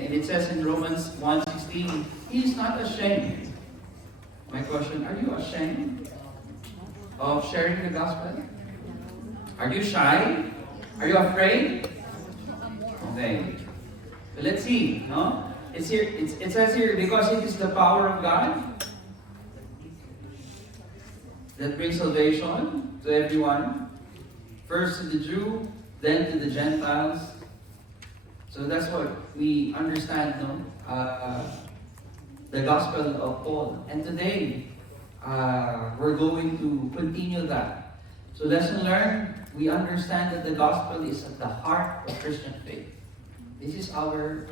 And it says in Romans 1:16, He is not ashamed. My question, are you ashamed of sharing the gospel? Are you shy? Are you afraid? Okay. So let's see. No? It's here. It says here, because it is the power of God that brings salvation to everyone. First to the Jew, then to the Gentiles. So that's what we understand, no? The gospel of Paul. And today, we're going to continue that. So lesson learned, we understand that the gospel is at the heart of Christian faith. This is our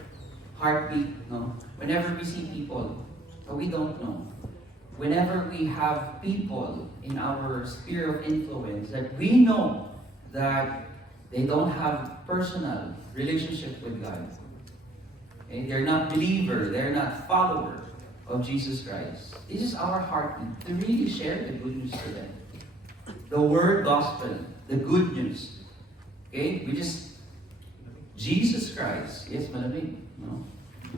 heartbeat, no? Whenever we see people, but we don't know. Whenever we have people in our sphere of influence that we know that they don't have personal relationship with God. Okay? They're not believer, they're not follower of Jesus Christ. This is our heartbeat, to really share the good news to them. The word gospel, the good news. Okay? Jesus Christ, yes, malamig, no?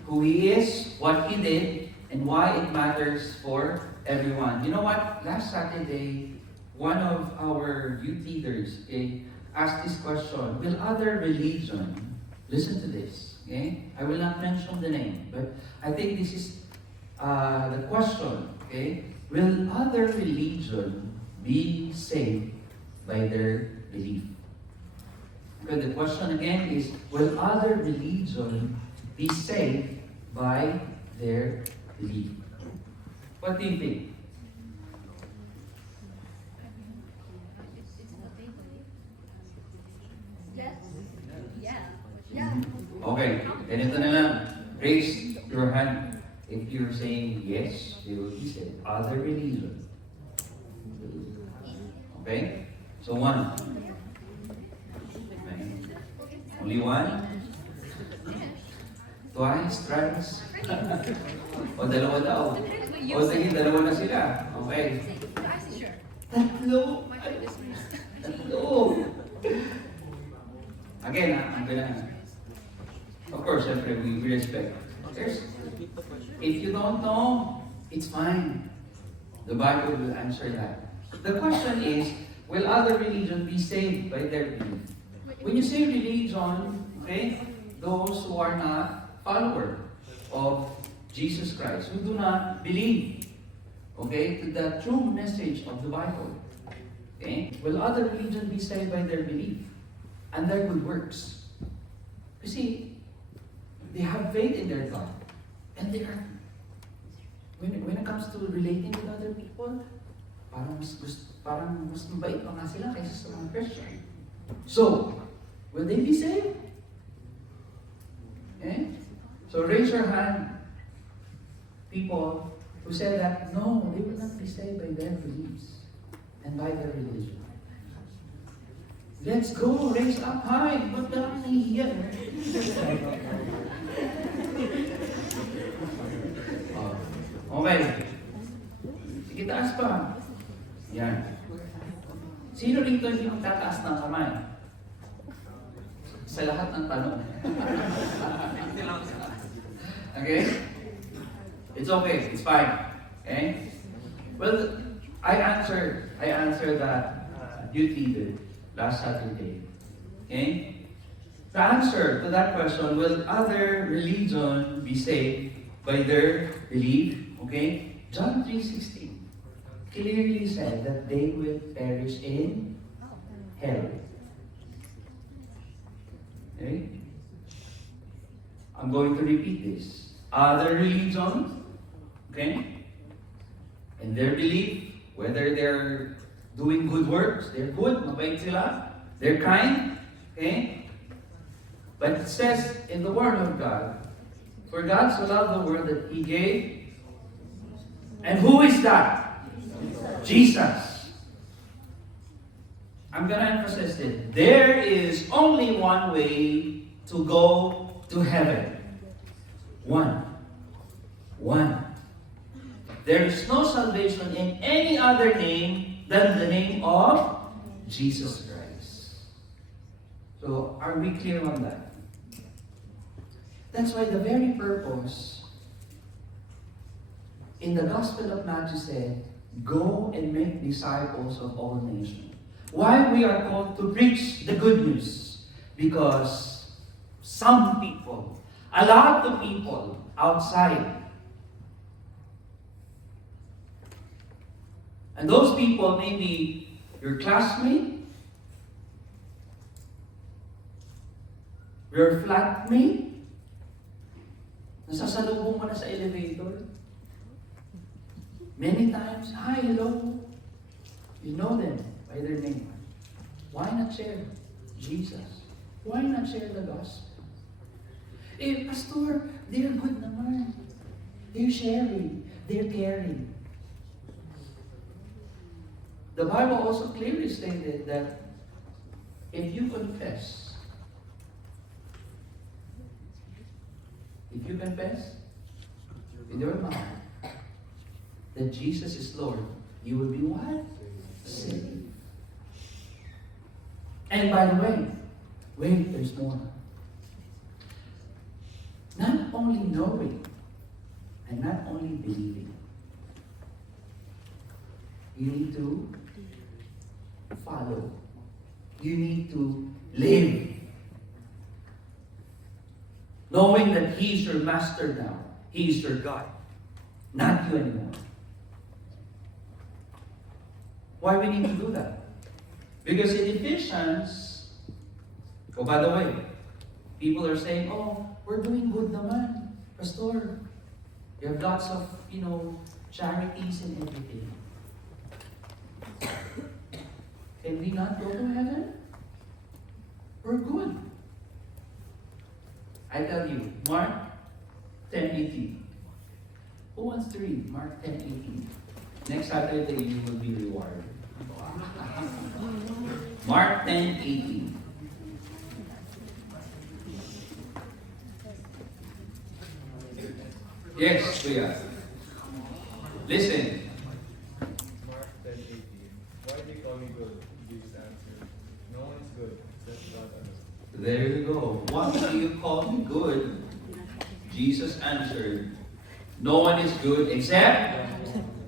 Who He is, what He did, and why it matters for everyone. You know what? Last Saturday, one of our youth leaders asked this question, will other religion, listen to this, okay? I will not mention the name, but I think this is the question, okay? Will other religion be saved by their belief? Okay, the question again is, will other religion be saved by their belief? What do you think? Okay, ganito na lang. Raise your hand. If you're saying yes, they will be saved. Other religion. Okay? So one. Okay. Only one? Twice? Thrice? O dalawa daw? O sige, dalawa na sila. Okay. Tatlo? Tatlo! Again, ang kailangan. Of course, syempre, we respect. If you don't know, it's fine. The Bible will answer that. The question is, will other religion be saved by their belief? When you say religion, okay, those who are not follower of Jesus Christ, who do not believe, okay, to the true message of the Bible, okay, will other religion be saved by their belief and their good works? You see, they have faith in their God. And they are, when it comes to relating with other people, parang mas mabait pa nga sila kaysa sa mga Christian. So, will they be saved? Okay? So raise your hand, people who said that, no, they will not be saved by their beliefs and by their religion. Let's go, raise up high. Ba't na lang nahihiyan? Okay. Sige, taas pa. Yan. Sino rito hindi magtataas ng kamay? Sa lahat ng tanong. Okay? It's okay. It's fine. Okay? Well, I answered that youth leader last Saturday. Okay? The answer to that question, will other religion be saved by their belief? Okay? John 3:16 clearly said that they will perish in hell. Okay? I'm going to repeat this. Other religions, okay? And their belief, whether they're doing good works, they're good, mabait sila, they're kind, okay? But it says in the Word of God, for God so loved the world that He gave. And who is that? Jesus. I'm going to emphasize it. There is only one way to go to heaven. One. There is no salvation in any other name than the name of Jesus Christ. So, are we clear on that? That's why the very purpose in the Gospel of Matthew said, go and make disciples of all nations. Why we are called to preach the good news? Because some people, a lot of people outside, and those people may be your classmate, your flatmate, nasasalubong mo na sa elevator. Many times, hi, hello. You know them by their name. Why not share Jesus? Why not share the gospel? Eh, Pastor, they're good naman. They're sharing. They're caring. The Bible also clearly stated that if you confess with your mouth that Jesus is Lord, you will be what? Saved. And by the way, wait, there's more. Not only knowing and not only believing, you need to follow. You need to live. Knowing that He is your master now. He is your God. Not you anymore. Why we need to do that? Because in Ephesians, oh, by the way, people are saying, oh, we're doing good naman. Pastor, you have lots of, charities and everything. Can we not go to heaven? We're good. I tell you, Mark 10:18. Who wants to read Mark 10:18? Next Saturday you will be rewarded. Mark 10:18. Yes, we are. Listen. Mark 10:18. Why do you call me good? Jesus answered, no one is good except God alone. There you go. Why do you call me good? Jesus answered, no one is good except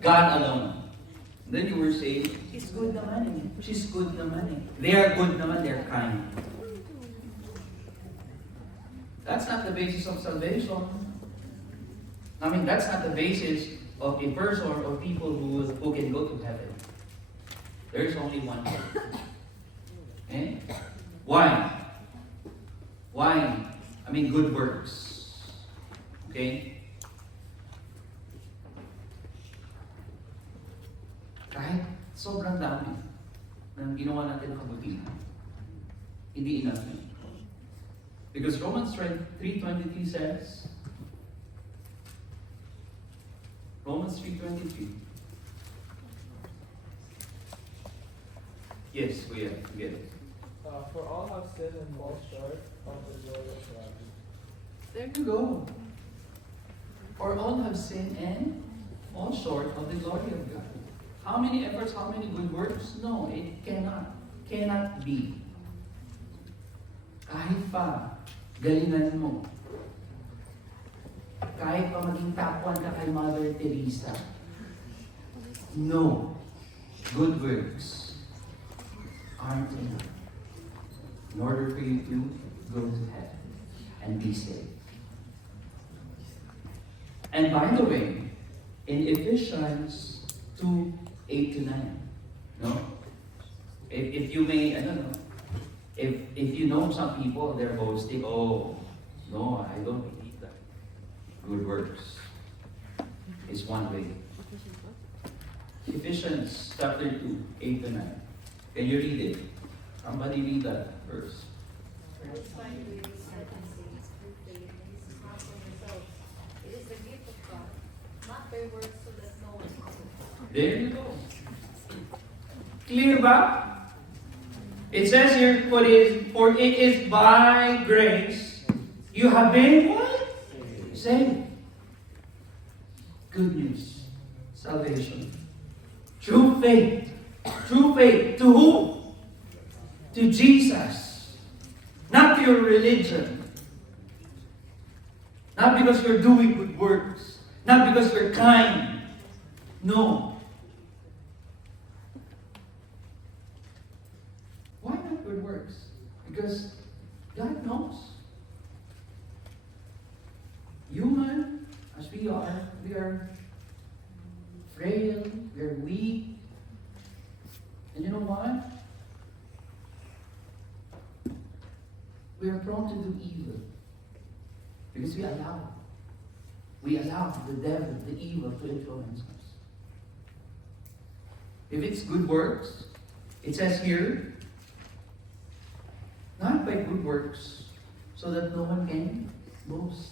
God alone. Then you were saying, he's good naman eh. She's good naman eh. They are good naman, they're kind. That's not the basis of salvation. That's not the basis of a person or people who can go to heaven. There is only one way. Okay? Why? Why? Good works. Okay? Kahit sobrang dami ng ginawa natin ng kabutihan, hindi enough yun. Because Romans 3:23 says, Romans 3:23. Yes, we get it. For all have sinned and fall short of the glory of God. There you go. For all have sinned and fall short of the glory of God. How many efforts, how many good works? No, it cannot. Cannot be. Kahit pa, galingan mo. Kahit pa maging takwan ka kay Mother Teresa. No. Good works aren't enough in order for you to go to heaven and be saved. And by the way, in Ephesians 2:8-9, no? If you may, I don't know, if you know some people, they're boasting, oh, no, I don't believe that. Good works is one way. Ephesians chapter 2:8-9. Can you read it? Somebody read that verse. It is by grace that you saved through faith, and this is not from yourselves. It is the gift of God, not by works, so that no one can boast. There you go. Clear ba? It says here, for it is by grace you have been what? Saved. Good news. Salvation. True faith. True faith. To who? To Jesus. Not to your religion. Not because you're doing good works. Not because you're kind. No. Why not good works? Because God knows. Human as we are frail, we are weak. And you know what? We are prone to do evil. Because we allow the devil, the evil to influence us. If it's good works, it says here, not by good works, so that no one can boast.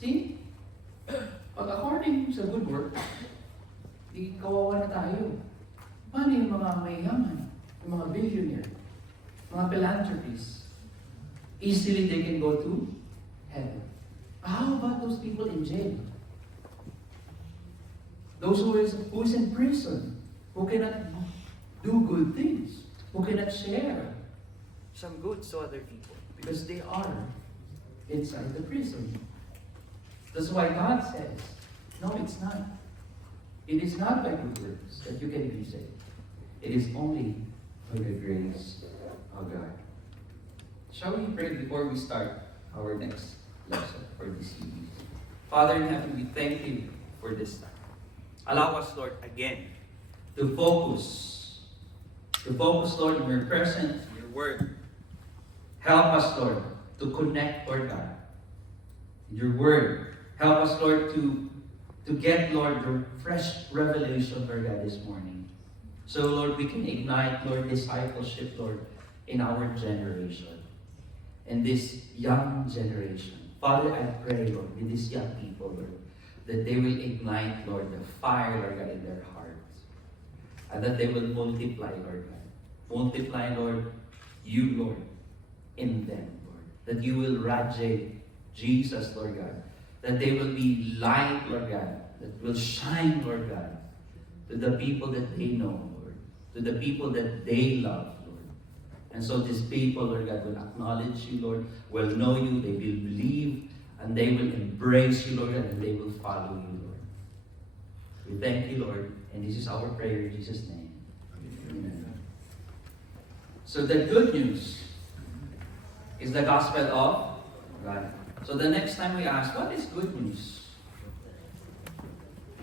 See? Pag according sa good works, di kawawa na tayo. Paano yung mga mayaman, yung mga billionaire, mga philanthropists? Easily they can go to heaven. How about those people in jail? Those who is in prison, who cannot do good things, who cannot share some goods to other people because they are inside the prison. That's why God says, no, it's not. It is not by good works that you can be saved. It is only by the grace of God. Shall we pray before we start our next lesson for this evening? Father in heaven, we thank you for this time. Allow us, Lord, again, to focus, Lord, in your presence, your word. Help us, Lord, to connect, Lord God, your word. Help us, Lord, to get, Lord, your fresh revelation, Lord God, this morning. So, Lord, we can ignite, Lord, discipleship, Lord, in our generation. In this young generation. Father, I pray, Lord, with these young people, Lord, that they will ignite, Lord, the fire, Lord God, in their hearts. And that they will multiply, Lord God. Multiply, Lord, you, Lord, in them, Lord. That you will radiate Jesus, Lord God. That they will be light, Lord God. That will shine, Lord God, to the people that they know, Lord. To the people that they love, Lord. And so these people, Lord God, will acknowledge you, Lord, will know you, they will believe, and they will embrace you, Lord, and they will follow you, Lord. We thank you, Lord, and this is our prayer in Jesus' name. Amen. So the good news is the gospel of God. So the next time we ask, what is good news?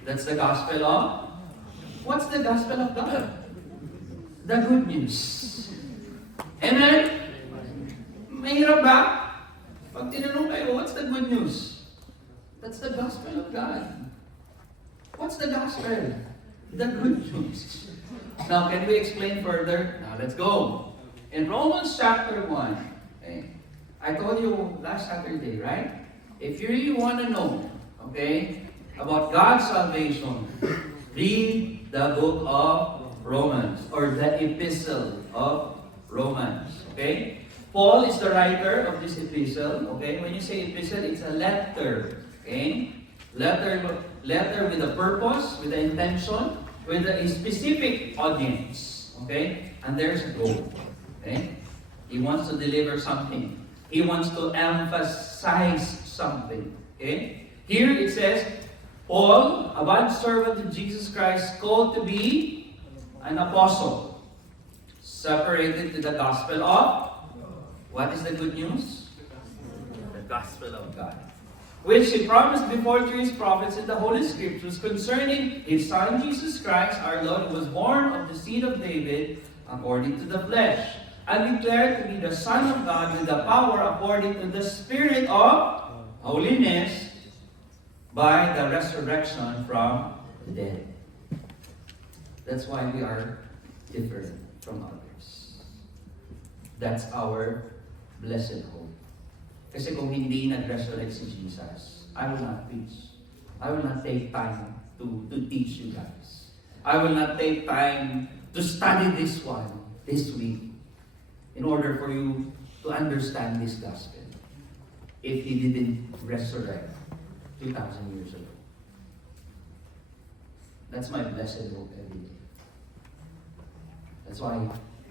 That's the gospel of? What's the gospel of God? The good news. Amen? Mahirap ba? Pag tinanong kayo, what's the good news? That's the gospel of God. What's the gospel? The good news. Now, can we explain further? Now, let's go. In Romans chapter 1, okay, I told you last Saturday, right? If you really want to know, okay, about God's salvation, read the book of Romans, or the epistle of Romans, okay? Paul is the writer of this epistle, okay? When you say epistle, it's a letter, okay? Letter with a purpose, with an intention, with a specific audience, okay? And there's a goal, okay? He wants to deliver something. He wants to emphasize something, okay? Here it says, Paul, a bondservant of Jesus Christ, called to be an apostle, separated to the gospel of, what is the good news? The gospel of God, which he promised before through his prophets in the Holy Scriptures concerning his Son Jesus Christ, our Lord, who was born of the seed of David according to the flesh, and declared to be the Son of God with the power according to the Spirit of holiness by the resurrection from the dead. That's why we are different from others. That's our blessed hope. Kasi kung hindi nag-resurrect si Jesus, I will not preach. I will not take time to teach you guys. I will not take time to study this one this week in order for you to understand this gospel if he didn't resurrect 2,000 years ago. That's my blessed hope every day. That's why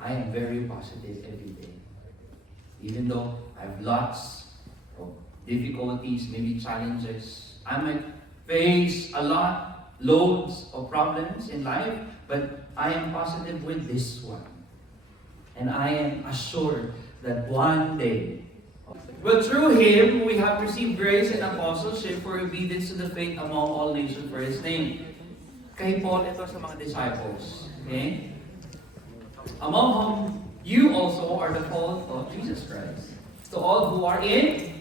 I am very positive every day. Even though I have lots of difficulties, maybe challenges. I might face a lot, loads of problems in life, but I am positive with this one. And I am assured that one day, well, through Him, we have received grace and apostleship for obedience to the faith among all nations for His name. Kay Paul, ito sa mga disciples. Okay? Among whom you also are the called of Jesus Christ. To all who are in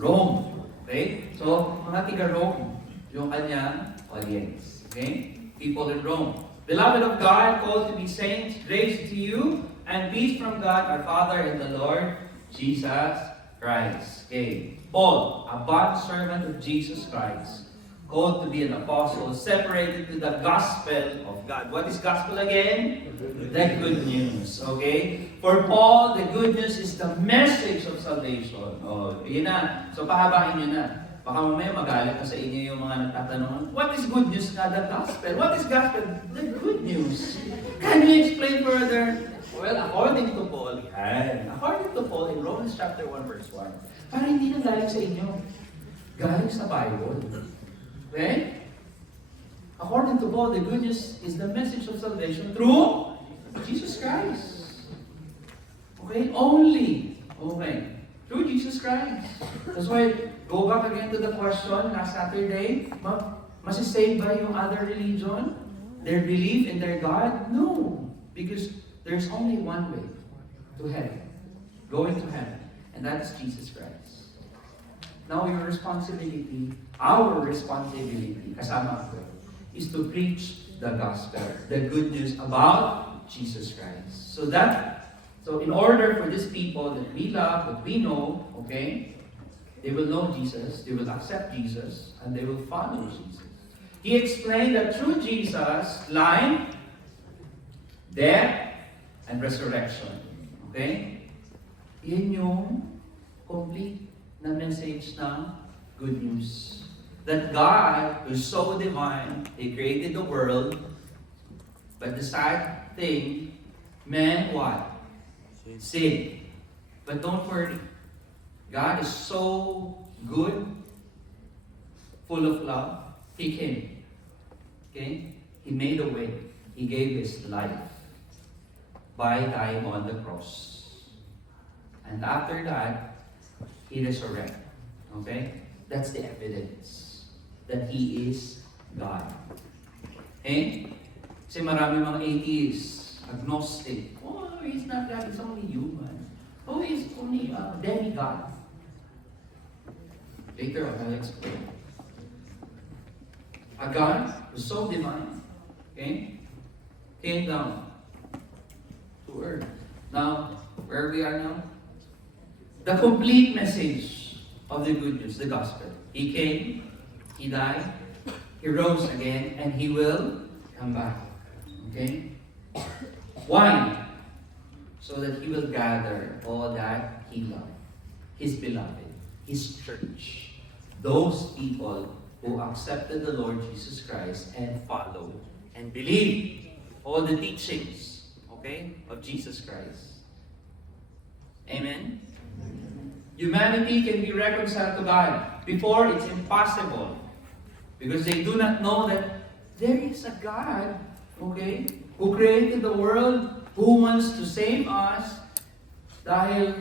Rome. Okay? So, mga tiga-Rome, yung kanyang audience. Okay? People in Rome. Beloved of God, called to be saints, grace to you, and peace from God, our Father, and the Lord Jesus Christ. Okay. Paul, a bondservant of Jesus Christ, called to be an apostle, separated to the gospel of God. What is gospel again? The good news. Okay? For Paul, the good news is the message of salvation. Oh, yun na. So, pahabain nyo na. Baka mamaya magalit na sa inyo yung mga nagtatanong, what is good news na the gospel? What is gospel? The good news. Can you explain further? Well, according to Paul, according to Paul in Romans chapter 1 verse 1, parang hindi na galing sa inyo. Galing sa Bible. Okay? According to Paul, the good news is the message of salvation through Jesus Christ. Okay? Only. Okay. Through Jesus Christ. That's why, go back again to the question last Saturday, masisave ba yung other religion? Their belief in their God? No. Because there's only one way to heaven. Going to heaven. And that's Jesus Christ. Now your responsibility, our responsibility, kasama ko, is to preach the gospel, the good news about Jesus Christ. So in order for these people that we love, that we know, okay, they will know Jesus, they will accept Jesus, and they will follow Jesus. He explained that through Jesus, life, death, and resurrection. Okay? Yan yung complete na message ng good news. That God is so divine, He created the world, but the sad thing, man, what? Sin. But don't worry. God is so good, full of love. He came. Okay? He made a way. He gave His life by dying on the cross. And after that, He resurrected. Okay? That's the evidence that He is God. Okay? Kasi marami mga atheists, agnostic. Oh, He's not God, He's only human. Oh, He's only a demigod. Later on, I'll explain. A God who's so divine, okay, came down to earth. Now, where we are now? The complete message of the good news, the gospel. He came, He died, He rose again, and He will come back. Okay? Why? So that He will gather all that He loved, His beloved, His church. Those people who accepted the Lord Jesus Christ and followed and believed all the teachings, okay, of Jesus Christ. Amen? Humanity can be reconciled to God. Before, it's impossible. Because they do not know that there is a God, okay, who created the world, who wants to save us dahil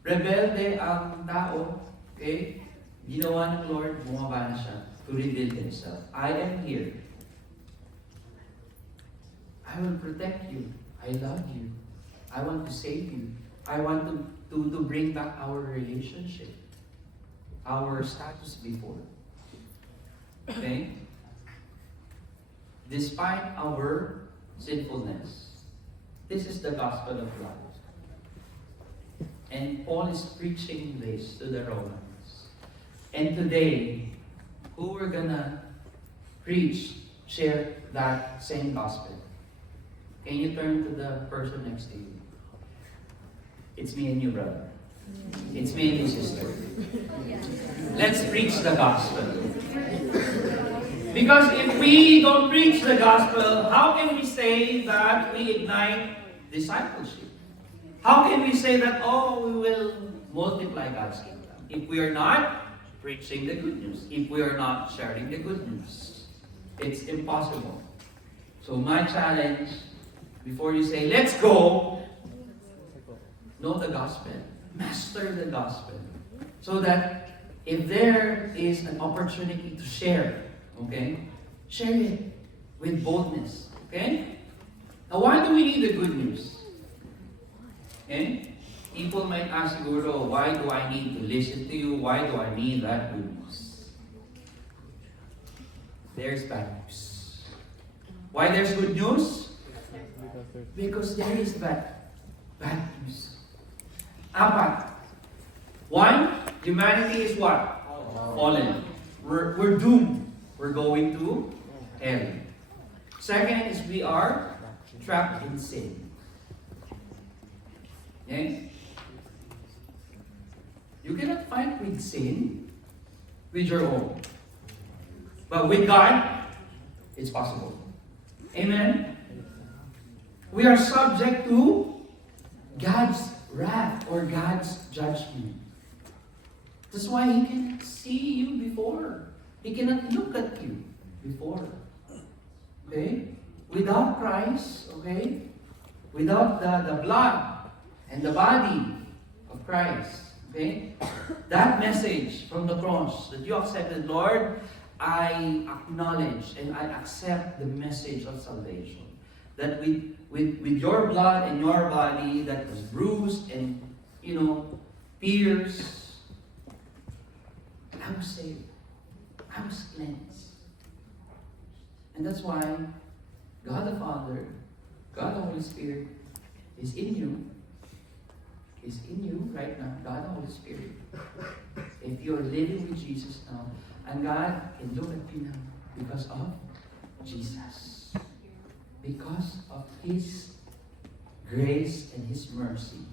rebelde ang tao, okay? Ginawa ng Lord, bumaba na siya to reveal Himself. I am here. I will protect you. I love you. I want to save you. I want to bring back our relationship, our status before. Okay? Despite our sinfulness, this is the gospel of God. And Paul is preaching this to the Romans. And today, who we're gonna share that same gospel? Can you turn to the person next to you? It's me and you, brother. It's me and you, sister. Let's preach the gospel. Because if we don't preach the gospel, how can we say that we ignite discipleship? How can we say that, oh, we will multiply God's kingdom? If we are not preaching the good news if we are not sharing the good news? It's impossible. So my challenge, before you say, let's go, know the gospel. Master the gospel. So that if there is an opportunity to share, okay, share it with boldness. Okay? Now, why do we need the good news? Okay? People might ask Guru, why do I need to listen to you? Why do I need that good news? There's bad news. Why there's good news? Because there is bad news. Apat. One, humanity is what? Fallen. We're doomed. We're going to hell. Second is we are trapped in sin. Okay? You cannot fight with sin with your own. But with God, it's possible. Amen? We are subject to God's wrath or God's judgment. That's why He cannot see you before. He cannot look at you before. Okay? Without Christ, okay? Without the blood and the body of Christ, okay? That message from the cross that you accepted, Lord, I acknowledge and I accept the message of salvation. That with your blood and your body that was bruised and, pierced, I was saved. I was cleansed. And that's why God the Father, God the Holy Spirit is in you. Is in you right now. God the Holy Spirit. If you're living with Jesus now, and God can look at you now because of Jesus. Because of His grace and His mercy.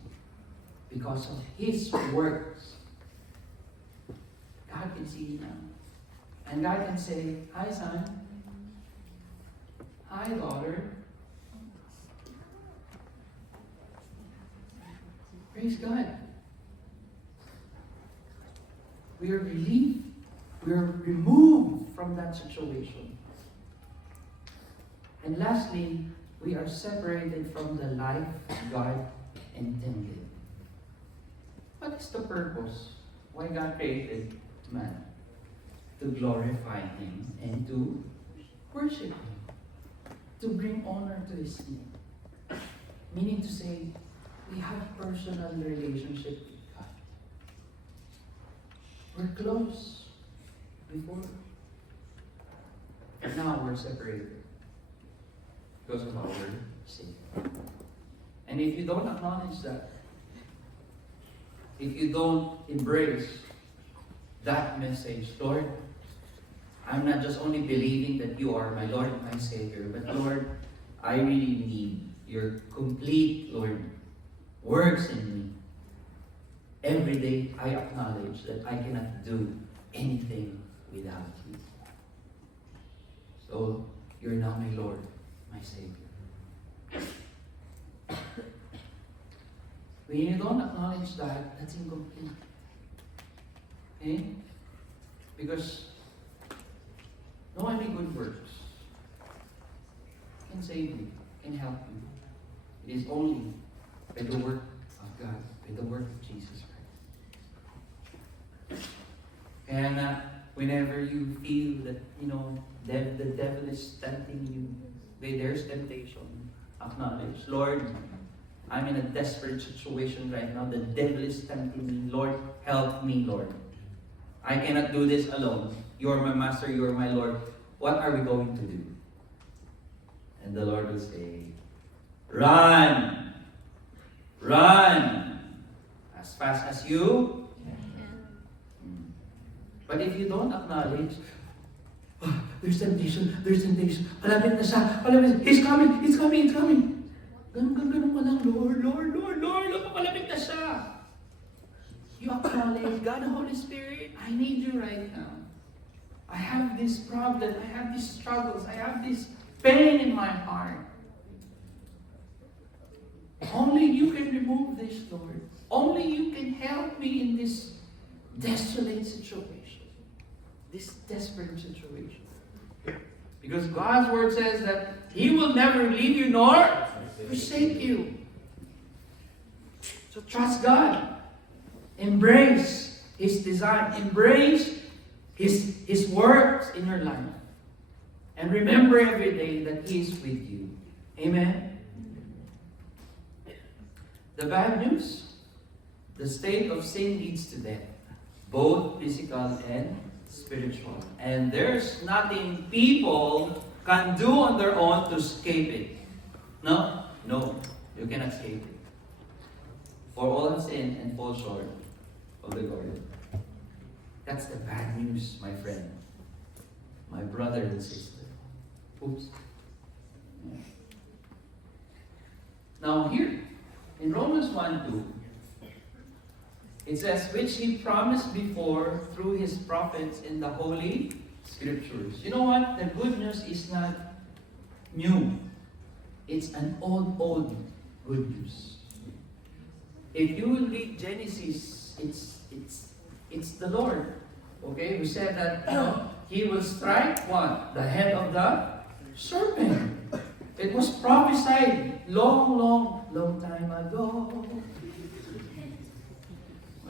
Because of His works. God can see you now. And God can say, hi son. Hi daughter. Praise God. We are relieved. We are removed from that situation. And lastly, we are separated from the life God intended. What is the purpose? Why God created man? To glorify Him and to worship Him. To bring honor to His name. Meaning to say, we have personal relationship with God. We're close before. And now we're separated because of our sin. And if you don't acknowledge that, if you don't embrace that message, Lord, I'm not just only believing that you are my Lord and my Savior, but Lord, I really need your complete, Lord, works in me. Every day I acknowledge that I cannot do anything without you. So, you're now my Lord, my Savior. When you don't acknowledge that, that's incomplete. Okay? Because no only good works can save you, can help you. It is only by the work of God, by the work of Jesus Christ. And whenever you feel that, the devil is tempting you, there's temptation, acknowledge, Lord, I'm in a desperate situation right now. The devil is tempting me. Lord, help me, Lord. I cannot do this alone. You are my master, you are my Lord. What are we going to do? And the Lord will say, run! Run! As fast as you can. But if you don't acknowledge, there's temptation, palapit na siya, He's coming, He's coming. Ganun mo lang, Lord, napapalapit na siya. You acknowledge, God the Holy Spirit, I need you right now. I have this problem, I have these struggles, I have this pain in my heart. Only you can remove this, Lord. Only you can help me in this desolate situation. this desperate situation. Because God's word says that He will never leave you nor forsake you. So trust God. Embrace His design. Embrace His works in your life. And remember every day that He is with you. Amen? The bad news, the state of sin leads to death, both physical and spiritual. And there's nothing people can do on their own to escape it. No, you cannot escape it. For all have sinned and fall short of the glory. That's the bad news, my friend, my brother and sister. Oops. Yeah. Now here, in Romans 1:2, it says, which He promised before through His prophets in the Holy Scriptures. You know what? The good news is not new. It's an old good news. If you will read Genesis, it's the Lord, okay, who said that He will strike what? The head of the serpent. It was prophesied long time ago.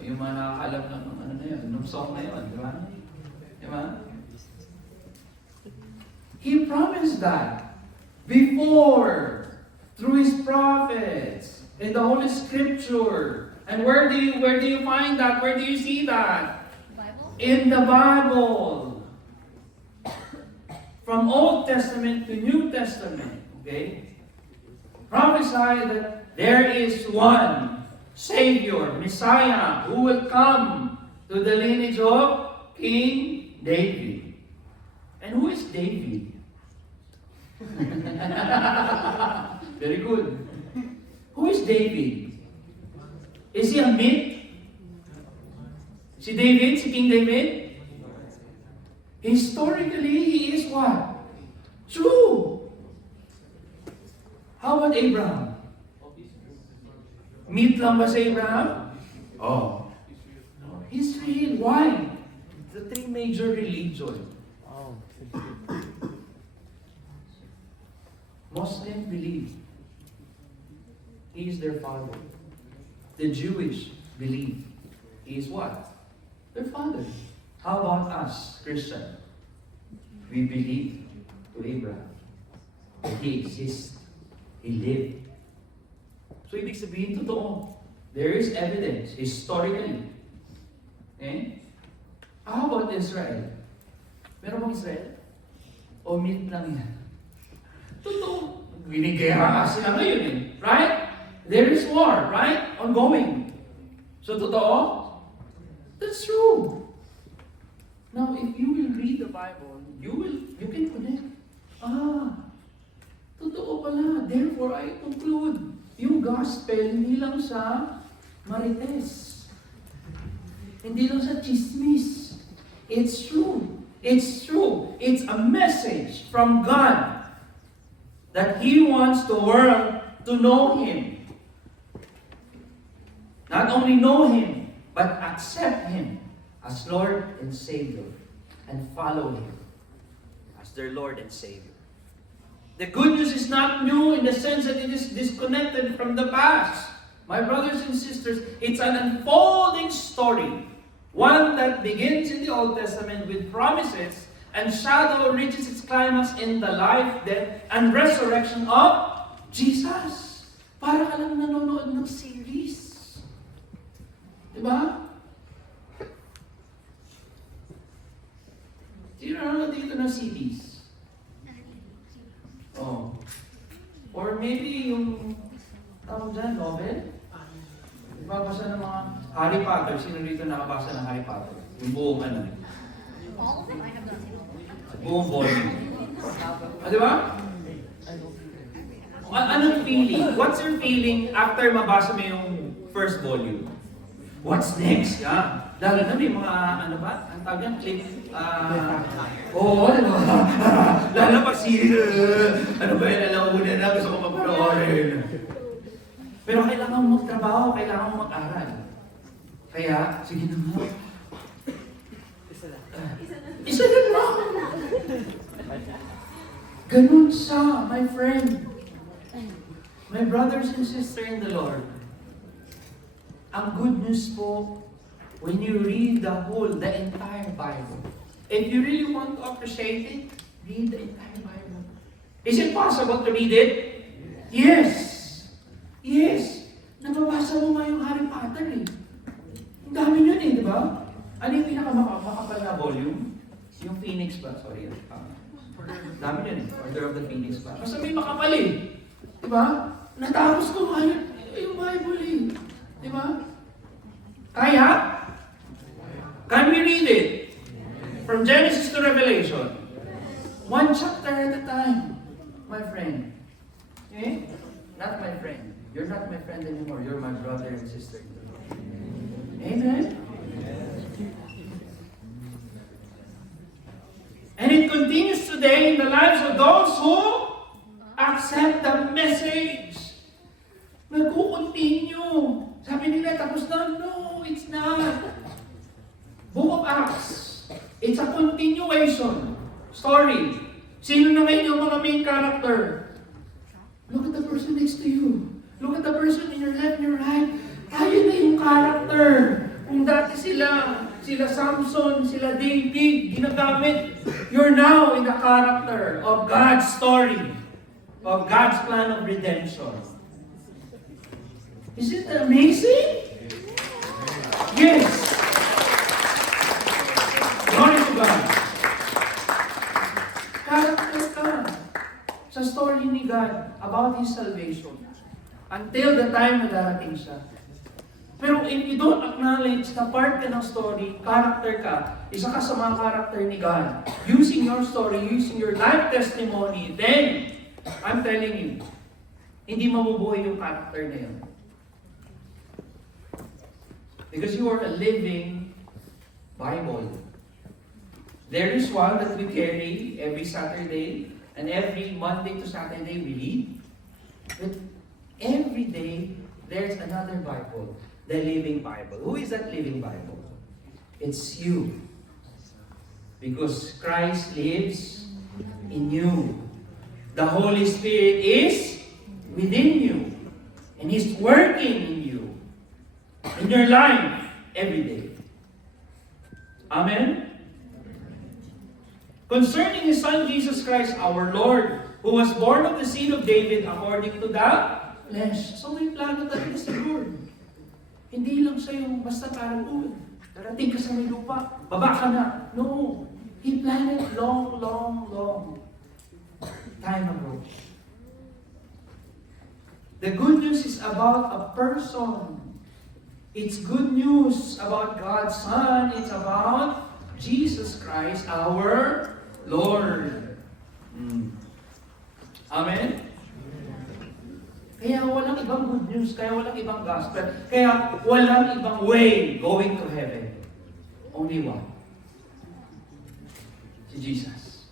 Yung mga nakakalam ng ano na yun, nung song na yun, di ba? Di ba? He promised that before, through His prophets, in the Holy Scripture. And where do you find that? Where do you see that? Bible? In the Bible. From Old Testament to New Testament. Okay? Prophesy that there is one Savior, Messiah, who will come to the lineage of King David. And who is David? Very good. Who is David? Is he a myth? Si David, si King David? Historically, he is what? True. How about Abraham? Myth lang ba si Abraham? Oh. He's real. Why? The three major religions. Muslims believe He is their father. The Jewish believe He is what? Their father. How about us, Christians? We believe to Abraham that He exists. He lived. So, ibig sabihin, totoo. There is evidence, historically. Okay? How about Israel? Meron bang Israel? O myth lang yan? Totoo. Binigaya sila ngayon eh. Right? There is war, right? Ongoing. So, totoo? That's true. Now, if you will read the Bible, you can connect. Totoo pala. Therefore, I conclude, yung gospel, hindi lang sa marites. Hindi lang sa chismis. It's true. It's true. It's a message from God that He wants the world to know Him. Not only know Him, but accept Him as Lord and Savior and follow Him as their Lord and Savior. The good news is not new in the sense that it is disconnected from the past. My brothers and sisters, it's an unfolding story. One that begins in the Old Testament with promises and shadow reaches its climax in the life, death, and resurrection of Jesus. Para ka lang nanonood ng series. Diba? Sino nanonood dito ng CDs? Oh. Or maybe yung tawag dyan, novel? Nagbabasa ng mga Harry Potter. Sino rito nakabasa ng Harry Potter? Yung buong ano? All of them? I have not seen all of them. Buong volume. Di ba? Anong feeling? What's your feeling after mabasa mo yung first volume? What's next? Lalo na may mga, ano ba? Ang tawag yan, clip. Oo, ano ba? Lalo pag ano ba yun, alam ko na gusto ko mapanoorin. Pero kailangan mo magtrabaho, kailangan mo mag-aral. Kaya, sige na nga. Isa din lang. Ganun siya, my friend. My brothers and sisters in the Lord. Ang good news po, when you read the entire Bible, if you really want to appreciate it, read the entire Bible. Is it possible to read it? Yes. Yes. Nababasa mo nga yung Harry Potter eh. Ang dami yun eh, di ba? Ano yung pinakamakapal na volume? Yung Phoenix ba? Sorry. Dami yun eh. Order of the Phoenix ba? Basta may makapal eh. Di ba? Natapos ko nga yung Bible eh. Di ba? Kaya? Can we read it? From Genesis to Revelation. One chapter at a time, my friend. Okay? Not my friend. You're not my friend anymore. You're my brother and sister. Amen? And it continues today in the lives of those who accept the message. Nagko-continue. Sabi nila, tapos na. No, it's not. Book of Acts. It's a continuation. Story. Sino na ngayon yung mga main character? Look at the person next to you. Look at the person in your left and your right. Tayo na yung character. Kung dati sila Samson, sila David, ginagamit. You're now in the character of God's story. Of God's plan of redemption. Isn't it amazing? Yes. Glory to God. Character ka sa story ni God about His salvation. Until the time na darating siya. Pero if you don't acknowledge na part ka ng story, character ka, isa ka sa mga character ni God, using your story, using your life testimony, then, I'm telling you, hindi mabubuhay yung character na yun. Because you are a living Bible. There is one that we carry every Saturday, and every Monday to Saturday we read. But every day, there's another Bible. The living Bible. Who is that living Bible? It's you. Because Christ lives in you. The Holy Spirit is within you. And He's working in you. In your life, every day. Amen? Concerning His Son, Jesus Christ, our Lord, who was born of the seed of David according to the flesh. So may plano talaga si Lord. Hindi lang siya yung basta parang, darating ka sa may lupa, baba ka na. No. He planned it long time ago. The good news is about a person. It's good news about God's Son. It's about Jesus Christ, our Lord. Amen? Kaya walang ibang good news, kaya walang ibang gospel, kaya walang ibang way going to heaven. Only one. Si Jesus.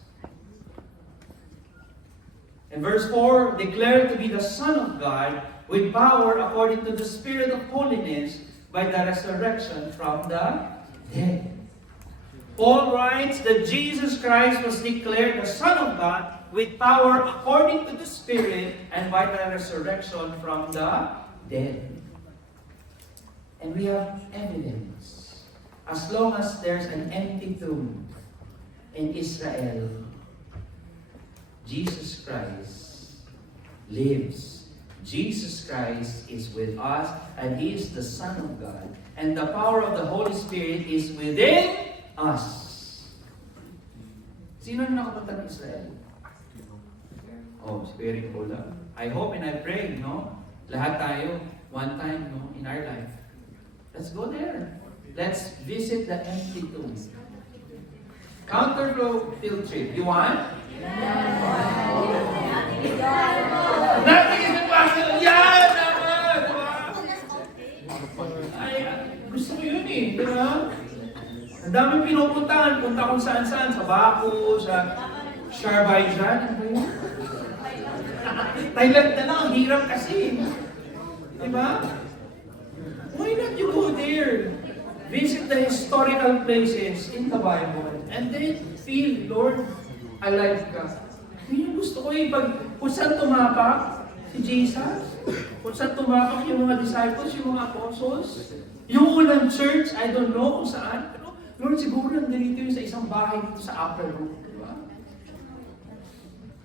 And verse 4, declared to be the Son of God with power according to the Spirit of holiness by the resurrection from the dead. Paul writes that Jesus Christ was declared the Son of God with power according to the Spirit and by the resurrection from the dead. And we have evidence. As long as there's an empty tomb in Israel, Jesus Christ lives. Jesus Christ is with us, and He is the Son of God. And the power of the Holy Spirit is within us. Sino na nakapunta ng Israel? Oh, very cool. I hope and I pray, no? Lahat tayo, one time, no, in our life. Let's go there. Let's visit the empty tomb. Counter-flow field trip. You want? Nothing is impossible. Yan! Naman! Ay, gusto ko yun eh. Diba? Ang daming pinupuntahan. Punta kung saan-saan. Sa Baku, sa Azerbaijan. Ano ba yun? Thailand na lang, ang hirap kasi. Diba? Why not you go there? Visit the historical places in the Bible and then feel, Lord, alive ka. Yun yung gusto ko kung saan tumapak si Jesus, kung saan tumapak yung mga disciples, yung mga apostles, yung unang church, I don't know kung saan, pero Lord, siguro nandito yun sa isang bahay dito sa upper room, di ba?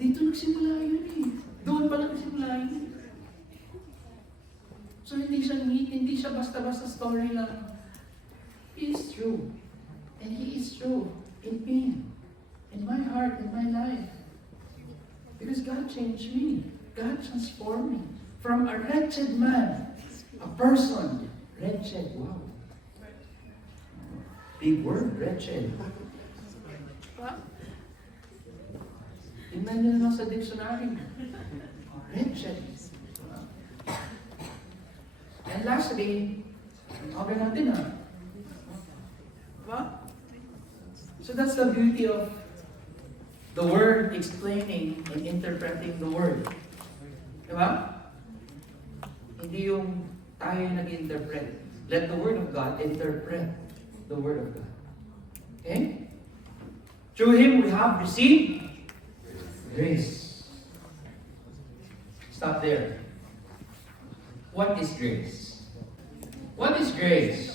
Dito nagsimula yun eh. Doon pa nagsimula yun. So hindi siya basta-basta story lang. He is true. And He is true in me, in my heart, in my life. Because God changed me. God transformed me. From a wretched man, a person, wretched, wow. Big word, wretched. Tingnan nyo naman sa dictionary. Wretched. And lastly, okay natin Diba? So that's the beauty of the Word explaining and interpreting the Word. Diba? Hindi yung tayo yung nag-interpret. Let the Word of God interpret the Word of God. Okay? Through Him we have received grace. Stop there. What is grace? What is grace?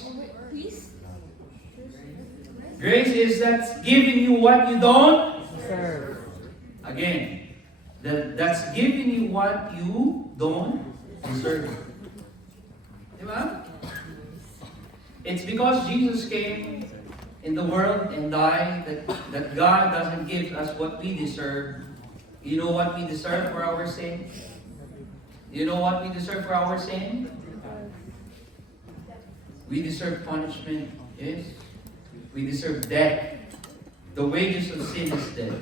Grace is that's giving you what you don't deserve. Again, that's giving you what you don't deserve. Diba? It's because Jesus came in the world and died that God doesn't give us what we deserve. You know what we deserve for our sin? You know what we deserve for our sin? We deserve punishment. Yes. We deserve death. The wages of sin is death.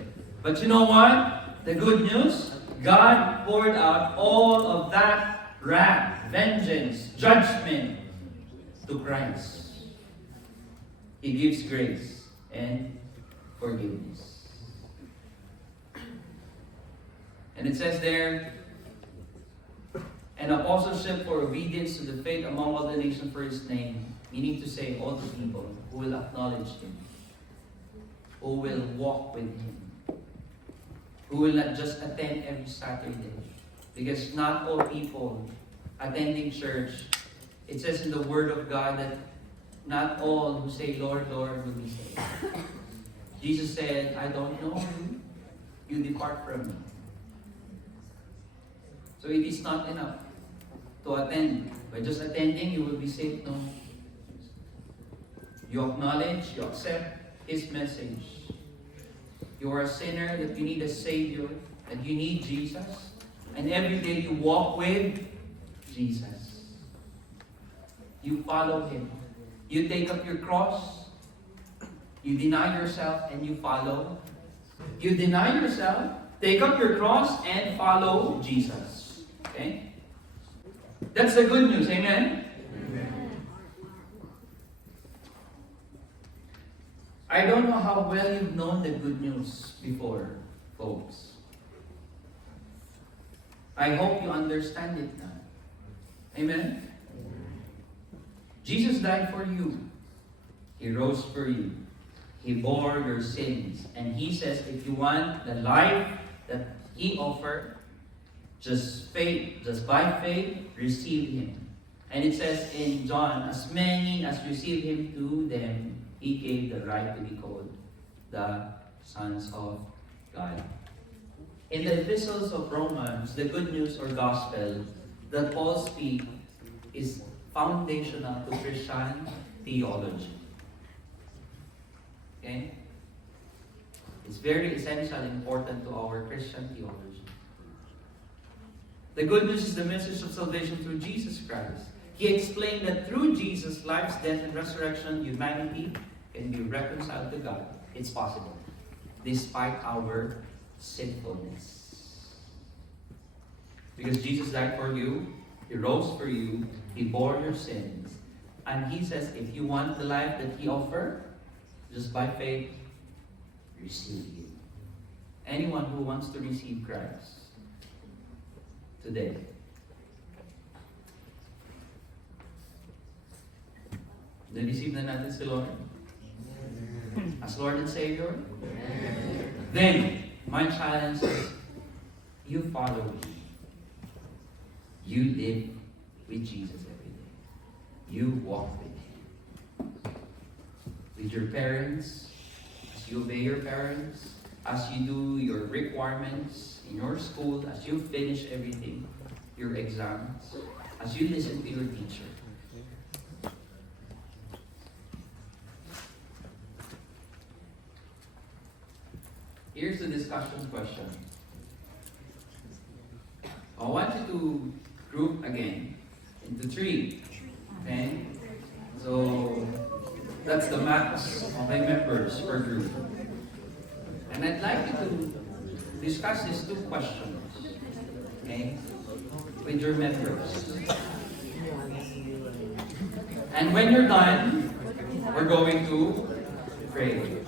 But you know what? The good news? God poured out all of that wrath, vengeance, judgment to Christ. He gives grace and forgiveness. And it says there, an apostleship for obedience to the faith among all the nations for His name. Meaning to say, all the people who will acknowledge Him, who will walk with Him, who will not just attend every Saturday. Because not all people attending church, it says in the Word of God that not all who say, Lord, Lord, will be saved. Jesus said, I don't know you. You depart from me. So it is not enough to attend. By just attending, you will be saved. No. You acknowledge, you accept His message. You are a sinner, that you need a Savior, and you need Jesus. And every day you walk with Jesus. You follow Him. You take up your cross. You deny yourself and you follow. You deny yourself, take up your cross, and follow Jesus. Okay? That's the good news. Amen? I don't know how well you've known the good news before, folks. I hope you understand it now. Amen? Jesus died for you. He rose for you. He bore your sins. And He says, if you want the life that He offered, just by faith, receive Him. And it says in John, as many as receive Him, to them He gave the right to be called the sons of God. In the epistles of Romans, the good news or gospel that Paul speaks is foundational to Christian theology. Okay? It's very essential and important to our Christian theology. The good news is the message of salvation through Jesus Christ. He explained that through Jesus' life's death and resurrection, humanity can be reconciled to God. It's possible, despite our sinfulness. Because Jesus died for you, He rose for you, He bore your sins. And He says, if you want the life that He offered, just by faith, receive Him. Anyone who wants to receive Christ today, Na-receive na natin si Lord? As Lord and Savior? Then, my challenge is, you follow me. You live with Jesus every day. You walk with Him. With your parents, as you obey your parents, as you do your requirements in your school, as you finish everything, your exams, as you listen to your teacher. Here's the discussion question. I want you to group again into 3. Okay? So that's the max of my members per group. And I'd like you to discuss these 2 questions. Okay? With your members. And when you're done, we're going to pray.